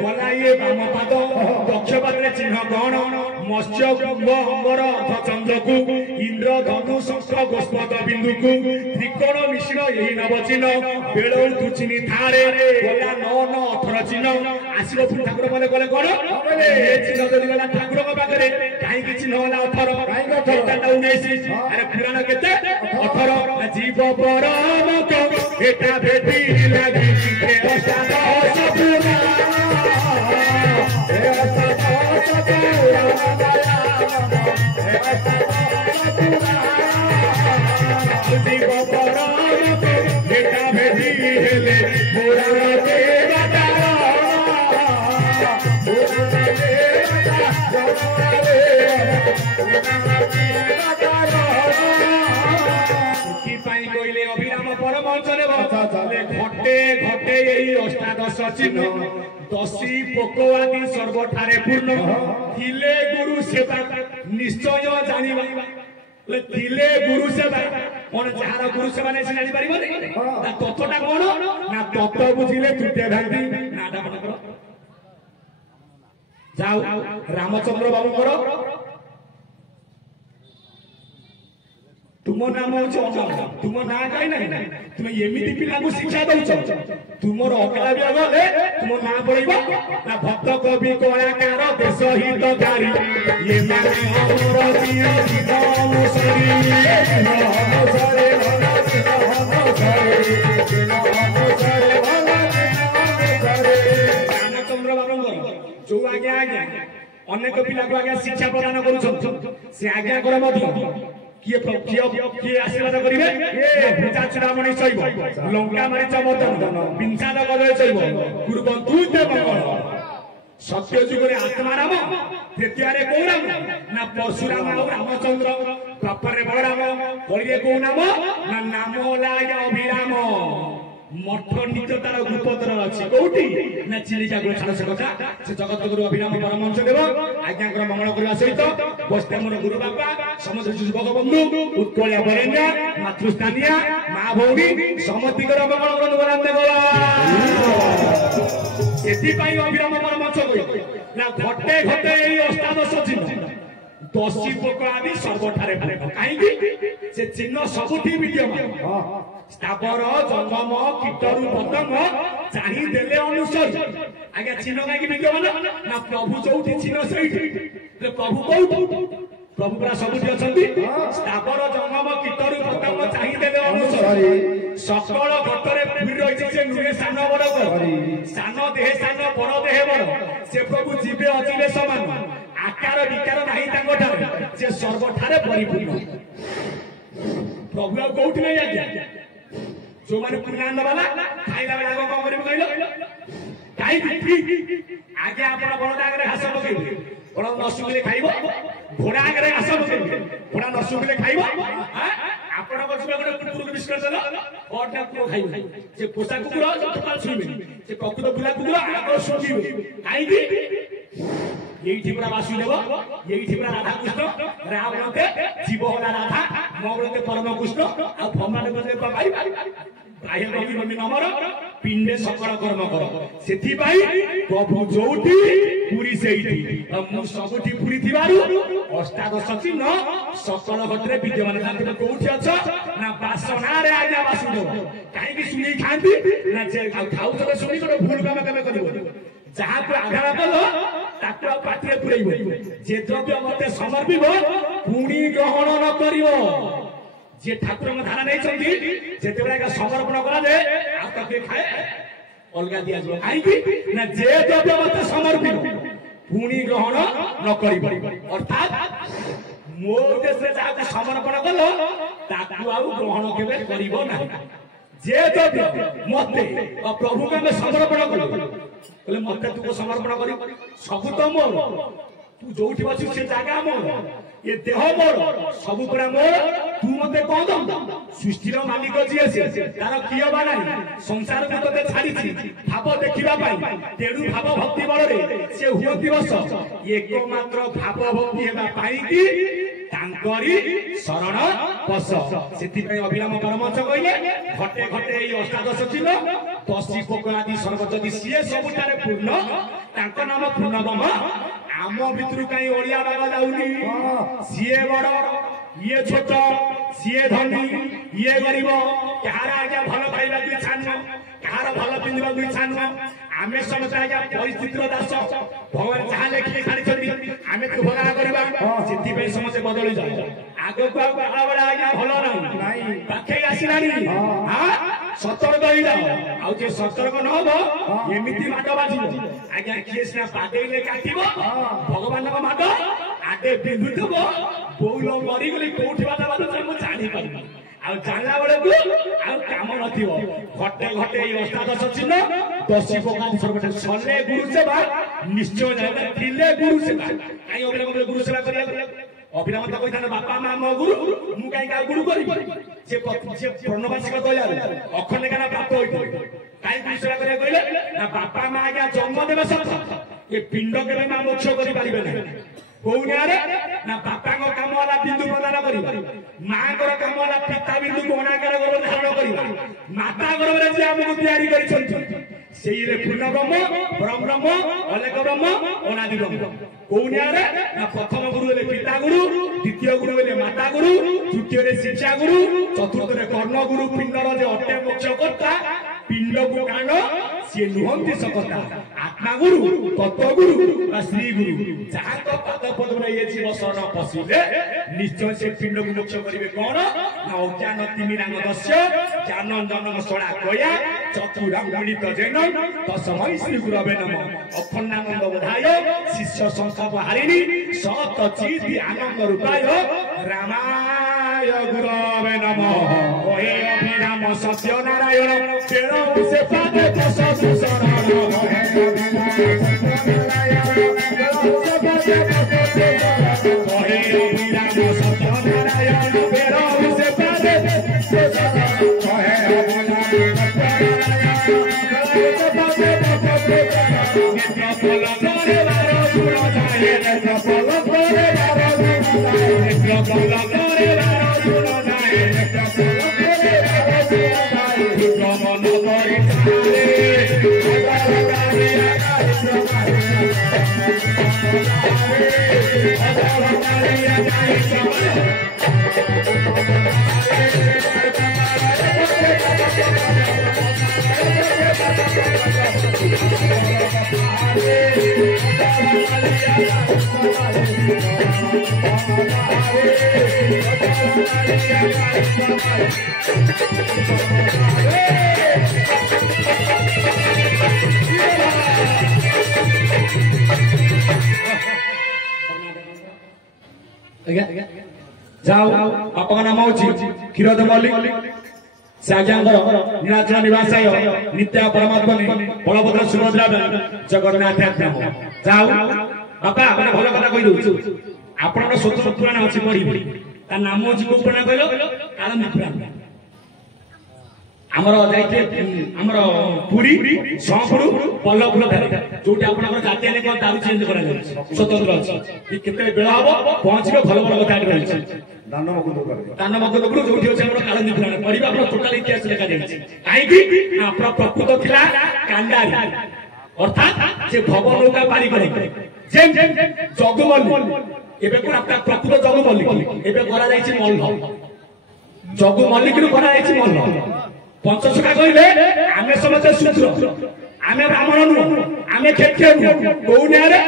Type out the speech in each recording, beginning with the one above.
गला ये बाम पाद दक्ष पादे चिन्ह गण मत्स्य अंबर चंद्र को इंद्र धनु शंख गोस्पद बिंदु को त्रिकोण मिश्र यही नव चिन्ह बेल तु चिन्ह थारे गला 9 9 18 चिन्ह आसिब ठाकुर मैंने गले कौन चिन्ह जदि गला ठाकुर पाखे कहीं चिन्ह गला 18 19 अरे पुराण केते 18 जीव परम एटा भेटी लगी जीव परम एटा भेटी हेले पुराण के कहले अभिराम परमंशरे घटे घटे यही अष्टादश चिन्ह दशी पोक आदि सर्वठारे पूर्ण थिले गुरु सेवा निश्चय जानिबा थिले गुरु सेवा कौन जार गुरु सेवा नहीं जानी पारिबनी तत्वटा कौन ना तत्व बुझिले तुटे भांती नाडा मनकर जाओ रामचंद्र बाबू करो तुम नाम हूँ तुम ना कहीं ना तुम एमती पिला को शिक्षा दौच तुम अकला भी गले तुम ना पड़ब ना भक्त कवि कलाकार देश हितकारी ये रामचंद्र बाबू जो आज्ञा आज्ञा अनेक पिला को आज्ञा शिक्षा प्रदान कर आज्ञा कर किए आशीर्वाद करेंगे पूजा चूड़ामणि सैब लंका मारी चमर्दन विंचाद गदय सैब गुरु बंधु मंगल सत्य जुग आत्माराम तृतीय कौ राम ना परशुराम और रामचंद्र द्वापर बलराम कलिए कौ नाम ना नाम लाय अभिराम मठ नित्य तार गुरुपत्र अच्छी कौटी ना चिलिका गुरु छाड़ से कथा से जगत गुरु अभिराम परमहंस देव आज्ञाकर मंगल करने सहित बस्ते मोर गुरु बापा समस्त युवक बंधु उत्कलिया बरेण्य मातृस्थानीय माँ भौणी समस्तर मंगल करने देव से अभिराम परमहंस ना घटे घटे अष्टादश चिन्ह दशी पोक आदि सर्वठारे कहीं से चिन्ह सबुठी विद्यमान स्थावर जंगम कीटरु पतंग चाहिदेले अनुसर आगे चिन्ह कहीं विद्यमान ना प्रभु जो चिन्ह से प्रभु कौट प्रभु पूरा सबुठी अच्छा स्थावर जंगम कीटरु पतंग चाहिदेले अनुसर सकल घटरे भिड़ रही से नुहे सान बड़ सान देहे सान बड़ देहे बड़ से प्रभु जीवे अजीवे समान आकार विकार नहीं से सर्वठारे परिपूर्ण प्रभु कौट नहीं आज्ञा जो मैंने पूर्णानंद वाला खाइला बेला कौन कर कहीं आगे आप बड़द आगे घास पकड़ बड़ न शुखिले खाइब घोड़ा आगे घास पकड़ घोड़ा न शुखिले खाइब आपण गोटे कुकुर विस्कट देल अटा कुकुर खाइब से पोषा कुकुर छुईबे से प्रकृत बुला कुकुर आग शुखिबे कहीं यही पूरा वासुदेव यही पूरा राधा कृष्ण राम बोलते जीव होला राधा म बोलते परम कृष्ण आ भगवान बोलते भाई बाह्य रवि नमर पिंडे सकल कर्म कर सेथि पाई प्रभु जोठी पुरी सेठी मु सबुठी पुरी थिबारु अष्टादश चिन्ह सकल घटरे विद्यमान खांती कोठी अछ ना वासना रे आज्ञा वासुदेव काहे कि सुनी खांती ना जे खाउ तबे सुनी तो भूल काम केबे करिवो जहाँ को आघात कल ताको पाटिए पुरैब जे द्रव्य मते समर्पिब पुणी ग्रहण न करिवो जे ठाकुर धारा नहीं चंदी जेते बेला समर्पण करा दे आ तके खाए अलगा दिया जो काई ना जे द्रव्य मते समर्पिब पुणी ग्रहण न करिवो अर्थात मो उद्देश्य जहाँ को समर्पण कल ताको आ ग्रहण केबे करिवो ना जे द्रव्य मते प्रभु के समर्पण कल बोले मते तू समर्पण करी सब तो मोर तू जोठी बछु से जागा मोर ये देह मोर सब पूरा मोर तू मते कह दम सृष्टि रो मालिक जी से तार कियो बा नाही संसार को तते छाड़ी छी भाव देखिबा पाई तेडू भाव भक्ति बल रे से हुअति बस एकमात्र भाव भक्ति हेबा पाई कि तांक ताकरी शरण पश से अभिराम परमहंस कहले घटे घटे ये अष्टादश चिन्ह दशी पोक आदि सर्व जदि सी सबुठारे पूर्ण तांको नाम पूर्णबम आम भितर कहीं ओडिया बाबा जाऊनी सीए बड़ ये छोट सीए धनी ये गरीब कहार आज्ञा भल पाइबा इच्छा नुह कहार भल पिंधा इच्छा नुह आमे समस्त आज्ञा परिस्थितिर दास भगवान जहाँ लेखिले छाड़ी आमे तो भोगा करबा से समस्त बदली जाए आग को आज्ञा भल ना पाखे आसलानी हाँ सतर्क हो जाओ जे सतर्क न हो एमती माड बाजी आज्ञा किए सीना पादेले काटिब भगवान माड आगे बिंधुथब बोल मरीगली कौटी बात जानी पारि जानला बेले काम नथिबो घटे घटे अष्टादश चिन्ह दशी पोकादि सर्वटे सले गुरु सेवा निश्चय जाने थिले गुरु सेवा कहीं अभिराम गुरु सेवा करिया अभिराम तो कहता बापा माँ मो गुरु मु कहीं का गुरु करी से प्रणवासिक दया अखंड ज्ञान प्राप्त होइतो कहीं गुरु सेवा करिया कहले ना बापा माँ आज्ञा जन्म देवे सत ये पिंड केबे माँ मोक्ष करि पारिबे ना कौनियारे ना बापा को काम वाला बिंदु प्रदान करी माँ को काम वाला पिता बिंदु को अनाकार गर्भ धारण करी माता गर्भ रे जे हमको तैयारी करी छथि सेही रे पूर्ण ब्रह्म परम ब्रह्म अलेक ब्रह्म अनादि ब्रह्म कौनियारे ना प्रथम गुरु रे पिता गुरु द्वितीय गुरु रे माता गुरु तृतीय रे शिक्षा गुरु चतुर्थ रे कर्ण गुरु पिंडर जे अटे मोक्ष करता पिंड को कान से नुहंती सकता आत्मा गुरु तत्व गुरु श्री गुरु जहाँ तो पद पद ये जीव शरण पशिले निश्चय से पिंड को मोक्ष करिवे कोन ना अज्ञान तिमिरांग दस्य ज्ञान जन्म सड़ा गया चतुरांग गणित जैन तस्मै श्री गुरवे नमः अखंडानंद बधाय शिष्य संकल्प हारिणी सत चित आनंद रूपाय रामाय गुरवे नमः ओहे अभिराम सत्य नारायण तेरो से पादे प्रसाद शरण ओहे अभिराम सत्य नारायण तेरो से पादे जाओ आपका नाम हूँ क्षीरोद मल्लिक से आज्ञा नीलाचल निवासाय नित्य परमात्मा बलभद्र सुभद्रा जगन्नाथ जाओ बापा मैंने भल कथा कही दौर आप स्वतंत्र पुराण अच्छी पढ़ी नाम हूँ कौ पुराण कहल कालंदी पुराण आमर जाइए आमर पुरी संपुर पल्लवपुर जो जातीय निगम दारू चेंज कर स्वतंत्र अच्छी केते बेला हम पहुंचे भल भल कथा रही दान मकुंदपुर जो कालंदी पुराण पढ़ा टोटाल इतिहास लिखा जाए कहीं प्रकृत थिला कांडारी अर्थात से भव नौका पारी करे जगुमल्ली एबे को प्रकृत जगुमल्ली एबे करा जायछि मल्ल जगुमल्लिक रु करा जायछि मल्ल पंचसखा कहले आमे समस्त शूद्र आमे ब्राह्मण नु आमे क्षेत्रीय नु कोउनियारे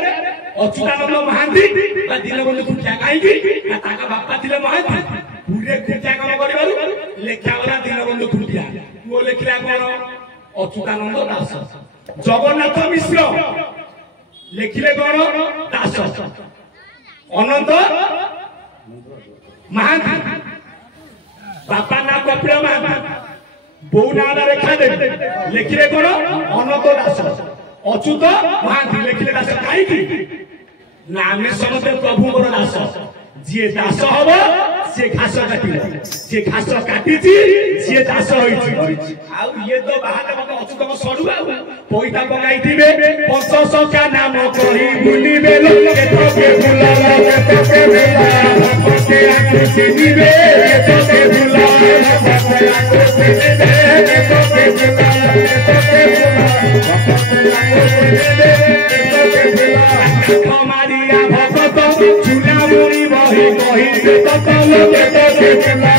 अच्युतानंद महांती बा दीनबंधु खुंटिया काईकी ताका बापा थिले महांती पूरे खुंटिया काम करिबारु लेखा वाला दीनबंधु खुंटिया वो लेखिला कोन अच्युतानंद दास जगन्नाथ मिश्र लेखिले कोन दास अनंत महांती बापा ना कपिल महांती बो ना रेखा दे लेखिले कोन अनंत दास अच्युत महांती लेखिले दास काईकी ना आमे समस्त प्रभुଙ୍କର दास जे दास हबो से घास काटिबो जे घास काटिची से दास होइची आ ये तो बाहाते मत अच्युतको सडुआ पइता पकाइथिबे पंचसखा नाम कहि बुलिबे लोके तोके भुलाला के तोके भेला भक्ते आंखों से निवे तो के बुला भक्ते आंखों से निवे तो के बुला हमारिया भक्त झूला मुड़ी बही बही तो तलो के तो के बुला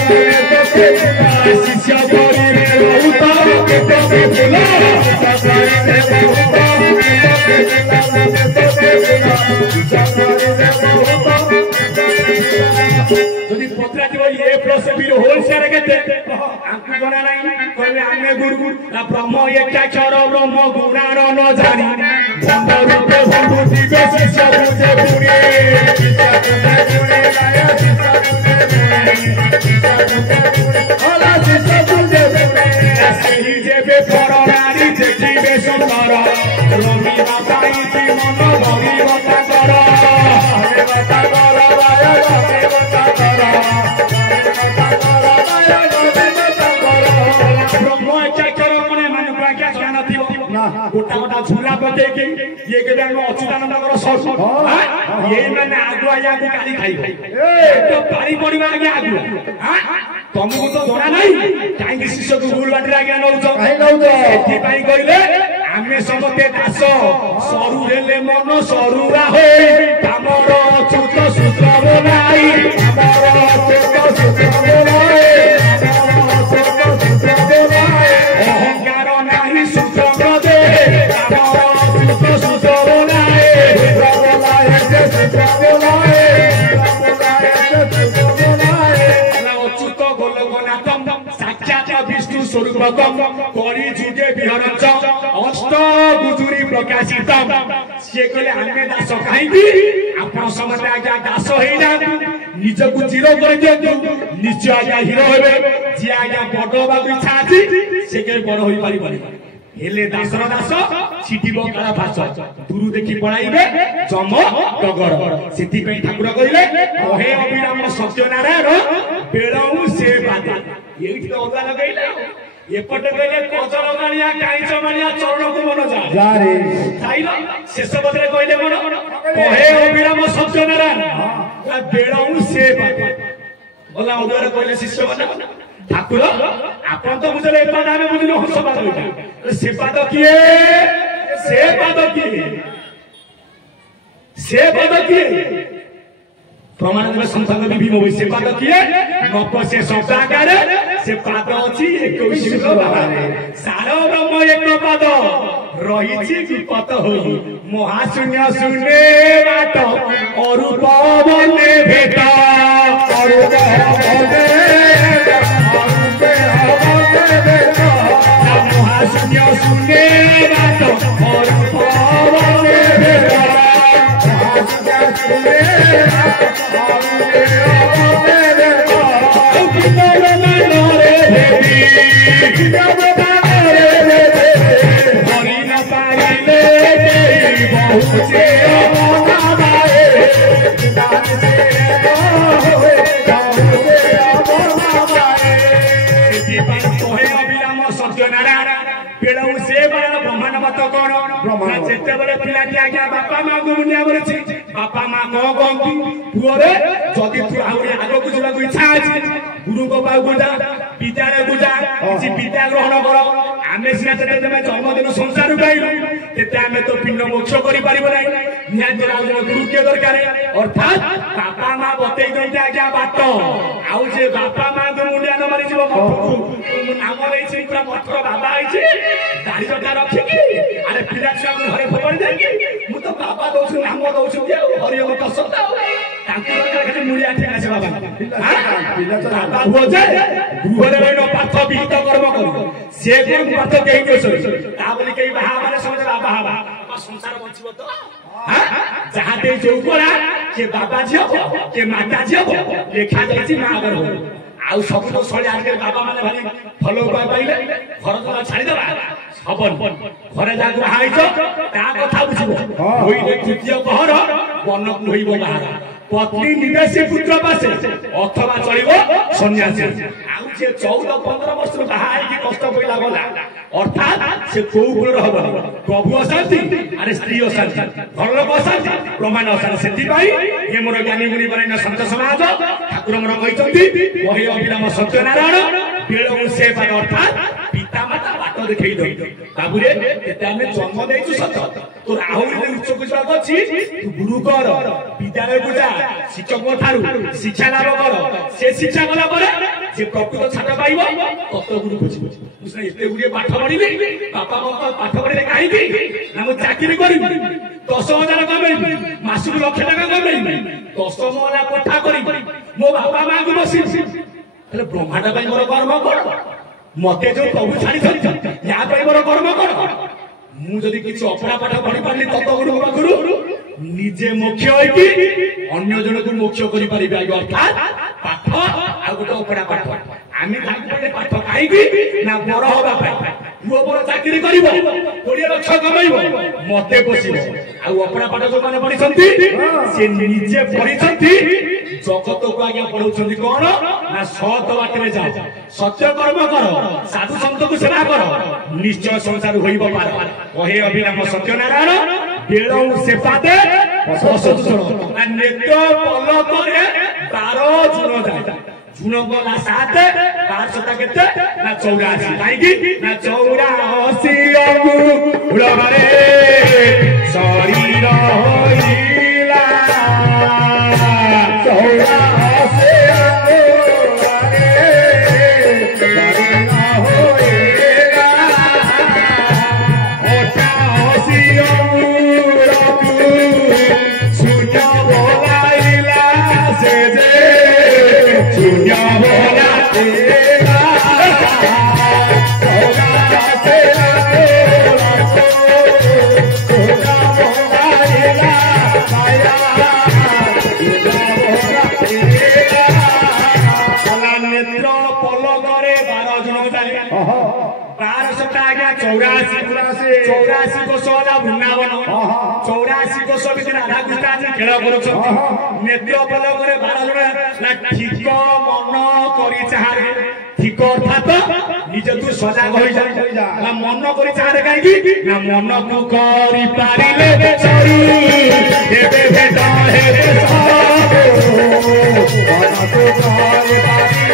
शिष्य गरी रे बहुत के तो के बुला যদি পত্রা দিব এ প্লস বি হোল সারে কেতে আঙ্কু গনা নাই কইলে আমি গুরু না ব্রহ্ম একাক্ষর ব্রহ্ম গুণার ন জানি বন্ধ রূপে বন্ধু দিবে শিষ্য বুঝে পুরে শিষ্য বুঝে পুরে লায়া শিষ্য বুঝে পুরে হলা শিষ্য বুঝে পুরে সেই যেবে পরনারী দেখিবে সুন্দর রমি বাবাই কি মন ভরি কথা কর ভরি কথা কর লায়া ভরি কথা কর ব্রহ্ম একাক্ষর মনে মানে প্রজ্ঞা জ্ঞান থিব গোটা গোটা ঝুলা পকেইকি ये के बेन अच्युतानंदकर सस ये माने आगुआ याको काली खाइबो तो पारी पड़िबा आगे आगुआ तुमको तो जणा नाही काई शिष्य को भूल बाटी आगे नउछ काई नउछ एथि पाई कइले आमे समते दास सरू हेले मन सरुरा होय हमर अच्युत सूत्र बोलाई हमर अच्युत सूत्र बोलाई हमर अच्युत सूत्र बोलाई अहंकार नाही सूत्र दे अच्युत गोलकनाथम साक्षात विष्णु स्वरूपकम करी जुगे विहरंच अष्ट गुजुरी प्रकाशितम से कहले आमे दास काईबी आपण समते आज्ञा दास होई जा निजकु जीरो कर दियंतु निश्चय आज्ञा हिरो हेबे जे आज्ञा बड़ बाबू इच्छा अछि से के बड़ होई पारि पारि हेले दासर दास छिटिब काला भाष दुरु देखि पळाइबे जम डगर सेति पई ठाकुर कहिले कहे अभिराम सत्यनारायण बेळऊ से बात एठी ओदा लगैले एपटे कहले कजर मानिया काईच मानिया चरण को मन जा रे थाइलो शेष बदले कहले मन कहे अभिराम सत्यनारायण बेळऊ से बात बोला ओदार कहले शिष्य बना ठाकुर आपण तो बुझले एक बात आमे बुझलो हंस बात होइता से बात किए से बात किए से बात किए प्रमाण में संसंग विभीम होई से बात किए नप से शब्दाकार से पाद अछि 21 बाबारे सारो ब्रह्म एक पाद रहिछि विपत होई महाशून्य शून्य बात अरूप बने भेट अरूप बने महाशून्य शून्य बात अरूप बने भेट महाशून्य शून्य बापा माँ को मुनिया बोले बापा माँ कह कहती पुअरे जदि तू आगे आग को जावाक इच्छा अछि गुरु को पाउ को जा विद्यालय को जा किछि विद्या ग्रहण कर आमे सिना तेते तमे जन्मदिन संसार पाइलु तेते आमे तो पिंड मोक्ष करि परिबो नै निहात राजन गुरु के दरकार अर्थात बापा माँ बतै दैते आज्ञा बाट आउ जे बापा माँ को मुनिया न मारि जीव मठku नाम नै छै पूरा मठर बाबा आइछे दाढ़ी जटा रखि कि अरे पिला छुआ को घरे फोपड़ दे कि मु तो बाबा दोछु नाम दोछु कि हरिओ पसंद तांको खाली मुनिया ठेका छै बाबा बाबा हो जाय गुरुहरे रहिनो पाठ विहित कर्म करू से गुरु पाठ केहि नै सरी ता बोली केहि बाहा माने समझ बाबा बाबा संसार बचिबो तो जहाँ दे जो कोला के बाबा जियो के माता जियो लेखा जायछि मागर हो आउ सब तो सळे आगे बाबा माने भारी फलो पाइले घर द्वारा छाड़ी देबा सबन घरे जा हाइछ ता कथा बुझिबो होइले तृतीय पहर बनक होइबो बाहर पत्नी निदेशी पुत्र पासे अथवा चलिबो सन्यासी आउ जे 14-15 वर्ष बाहाई की कष्ट पइला गला अर्थात से कोउकुल रहबो प्रभु अशांति अरे स्त्री अशांति घर लोक अशांति प्रमाण अशांति सेति पाई हे मोर ज्ञानी मुनि बरैना संत समाज ठाकुर मन कहते वही अभिराम सत्यनारायण बेलू से अर्थात पितामाता बाट देखई दई बाबूरे आम जन्म देचु सत तोर आहरी उच्च बुझाक अच्छी तू गुरु कर विद्यालय को जा शिक्षक ठारू शिक्षा लाभ कर से शिक्षा गला जे प्रकृत छात्र पाइब तत्व गुरु खोज बुझे एत गुड़े पाठ पढ़ी बापा माँ पाठ पढ़े कहीं ना मुझे चाकरी करी 10,000 कमेबी मासक लक्ष टाका कमेबी 10 महला कोठा करी मो बापा माँ को बसी ब्रह्मांड मोर कर्म कर मत जो प्रभु छाड़ी या मोर कर्म कर मुझे किसी अपरा पाठ पढ़ी पारि तत्व गुरु पाखु निजे मोक्ष अन्य जन को मोक्ष कर अर्थात पाठ आ गोटे अपरा पाठ आम पाठ कहीं ना बड़ हवा पुओ बड़ चाकरी कर 20 लाख कमाइब मत पोषिब अपरा पाठ जो मैंने पढ़ी निजे पढ़ी जगत को आज्ञा पढ़ाऊँ कौन ना सत बाटे जाओ सत्य कर्म कर साधु सत को सेवा कर निश्चय संसार हो पार कहे अभिराम सत्यनारायण बेलू से पाते नेत्र पलक 12 जून जाए जून गला 7 12 सता केते ना 84 काईकी ना 84 अंगुलरे शरीर होइला 84 चौरासी कोश वृंदावन 84 कोश भितर राधा कृष्ण खेल कर नेत्र पलक 12 जन ठीक मन करी चाहे ठीक अर्थात निज तू सजाग हो जा मन करी चाहे कहीं ना मन को करी पारिले देवे भेट हे मन को करी पारिले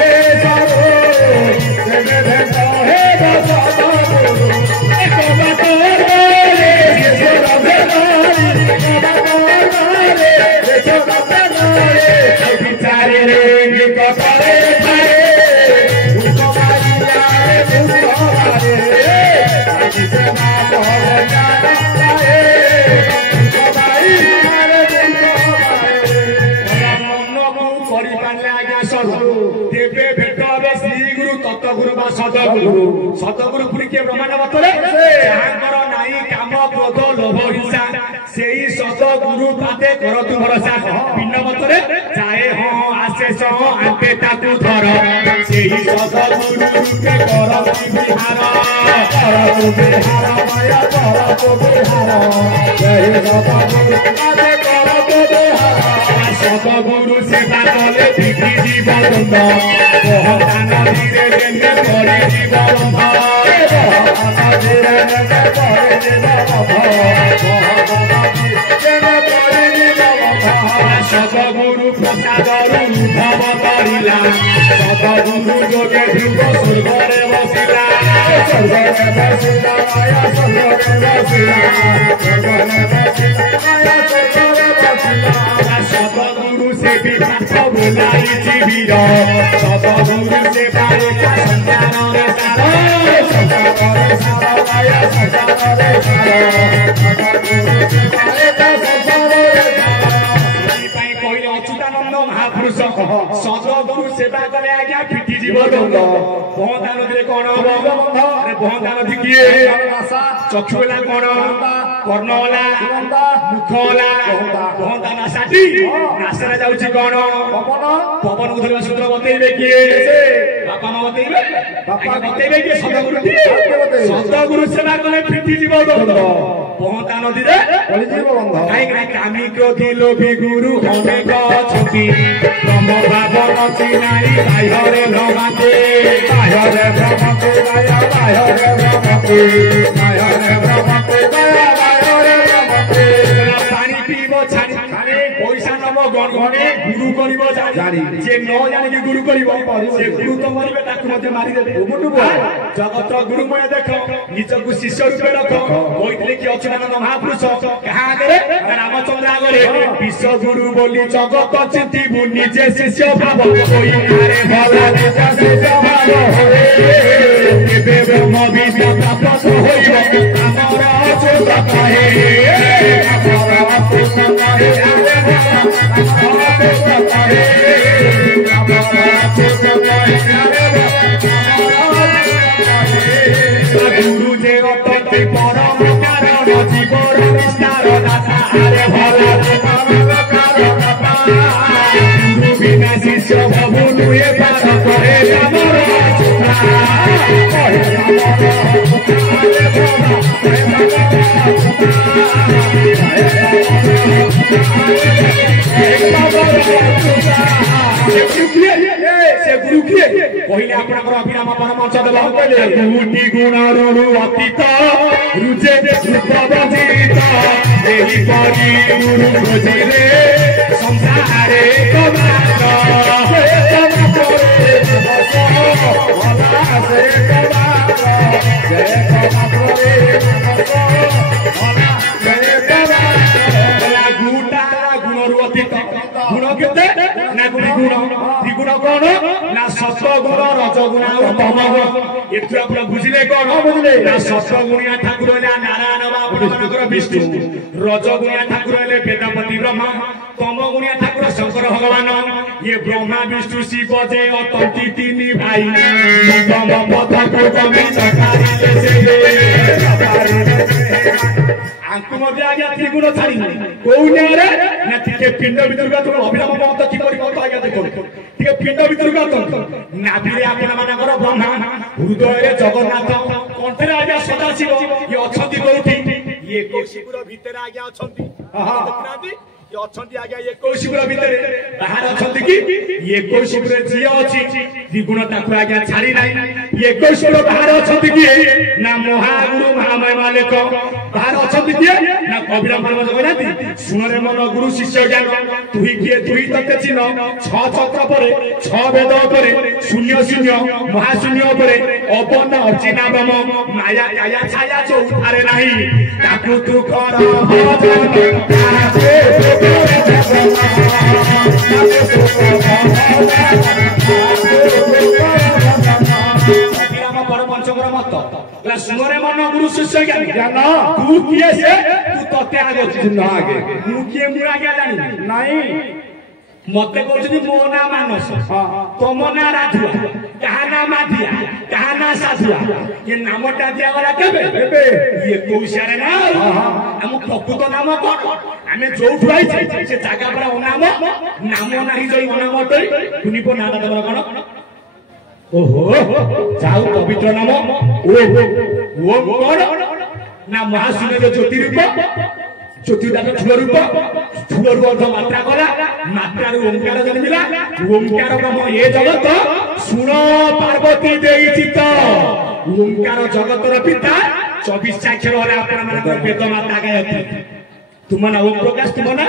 सतगुरु पुरी के ब्रह्मांड बतले नाई काम क्रोध लोभ हिंसा से ही सतगुरु पाते कर तू भरोसा भिन्न मतरे चाहे हाँ आसे आते ताकू धर से ही सतगुरु रूपे कर विहार माया कर तो विहार सतगुरु सेवा कले विधि जीवन बहदान धीरे धीरे करे जीवन सतगुरु प्रसाद उद्धव करिला सतगुरु जोगे ध्रुव स्वर्गरे बसिला स्वर्गरे बसिला माया स्वर्गरे बसिला स्वर्गरे बसिला माया स्वर्गरे बसिला सतगुरु से विभाग बोलाई जीवीर सतगुरु से बालिका संतान रे सार सार माया संतान रे सार सतगुरु से बालिका संतान रे अच्युतानंद महापुरुष सतगुरु सेवा कले आज्ञा फिटी जीवन बहता नदी कौन हम बहता नदी किए चक्षु है कौन कर्ण है मुख है बहता नासाटी नासरे जाऊँगी कौन पवन को धरवा सूत्र बतेबे किए बापा माँ बतेबे किए सतगुरु सेवा कले फिटी जीवन बहता नदी कहीं कामी क्रोधी लोभी गुरु अनेक अछंती ब्रह्म भाव नची नाई बाह्ୟରେ भ्रमते बाह्ୟରେ भ्रमते माया बाह्ୟରେ भ्रमते बाह्ୟରେ भ्रमते माया बाह्ୟରେ भ्रमते पानी पीब छानी पैसा नब गण गुरु करिबो जानी जे न जानि कि गुरु करिबो से गुरु तो मरिबे ताकु मते मारि देबे जगत गुरुमय देख निजकु शिष्य रूपे रख कहितले कि अच्युतानंद महापुरुष कहा आगे रामचंद्र आगे विश्व गुरु बोली जगत चिंतिबु निजे शिष्य भाव कोई आरे भला निज शिष्य भाव होए केबे ब्रह्म विद्या प्राप्त होइबो हमर अच्युत कहे हमर अच्युत कहे गुरु जे अति परम कारण जीवन विस्तार दाता आरे भला गुरु बिना शिष्य भव नुए पार करे हमर से गुरु किए कहले आपनकर अभिराम परमहंस देव गुटी गुण रू अतीत रुजे रूपवजित एही परी गुरु खोजिले संसारे कमात गुण केते ना गुण त्रिगुण कौन ना सत्व गुण रज गुण और तम गुण एथुरा पूरा बुझिले कौन बुझिले ना सत्व गुणिया ठाकुर ले नारायण बाबू मनकर विष्णु रज गुणिया ठाकुर ले वेदपति ब्रह्मा तम गुणिया ठाकुर शंकर भगवान ये ब्रह्मा विष्णु शिव जे अतंती तीन भाई तम पथ को कमी सकारी से आंकु मध्य आज्ञा त्रिगुण छाड़ी कोउने रे ना तिके पिंड भीतर का तुम अभिराम महत की परि महत आज्ञा देखो तिके पिंड भीतर का तुम नाभिरे आपन मानकर ब्रह्मा हृदय रे जगन्नाथ कंठरे आज्ञा सदाशिव ये अछंती कोठी ये कोशिपुर भीतर आज्ञा अछंती देखनादी ये अछंती आज्ञा ये कोशिपुर भीतर बाहर अछंती की ये कोशिपुर जिया अछि त्रिगुण ताकु आज्ञा छाड़ी नाही ये कोशिपुर बाहर अछंती की ना महागुरु महामय मालिक बाहर अछंती की ना अभिराम परमहंस कहनाती सुन रे मन गुरु शिष्य ज्ञान तुही किए तुही तते चिन्ह छ छत्र परे छ वेद परे शून्य शून्य महाशून्य परे अपन अर्चिना ब्रह्म माया काया छाया जो उठारे नाही ताकु तू कर अभिराम परमहंसकर मत सुनरे मन गुरु शिष्य ज्ञान तू किए से तू तते आगे चिन्ह आगे मु किए मु आगे जानी नाही मते कहछनी मो ना मानस तम ना राधुआ कहा ना माधिया कहा ना साधुआ ये नामटा दिया गला केबे ये कोइसारे ना हम प्रकृत नाम कोन आमे जोठु आइ से जागा पर नाम नाम नाही जई नाम तई कुनिपो नाम तमर कोन ओहो जाऊ पवित्र नाम ओम कोन ना महाशून्य ज्योति रूप ज्योतिदान ठुल रूप ठुल अर्थ मात्रा कला मात्रा ओंकार जन्मिला ओंकार ब्रह्म ये जगत सुन पार्वती देई चित्त ओंकार जगतर पिता 24 साक्षर वाले आपण मानकर वेद माता गायत्री तुम ना ओम प्रकाश तुम ना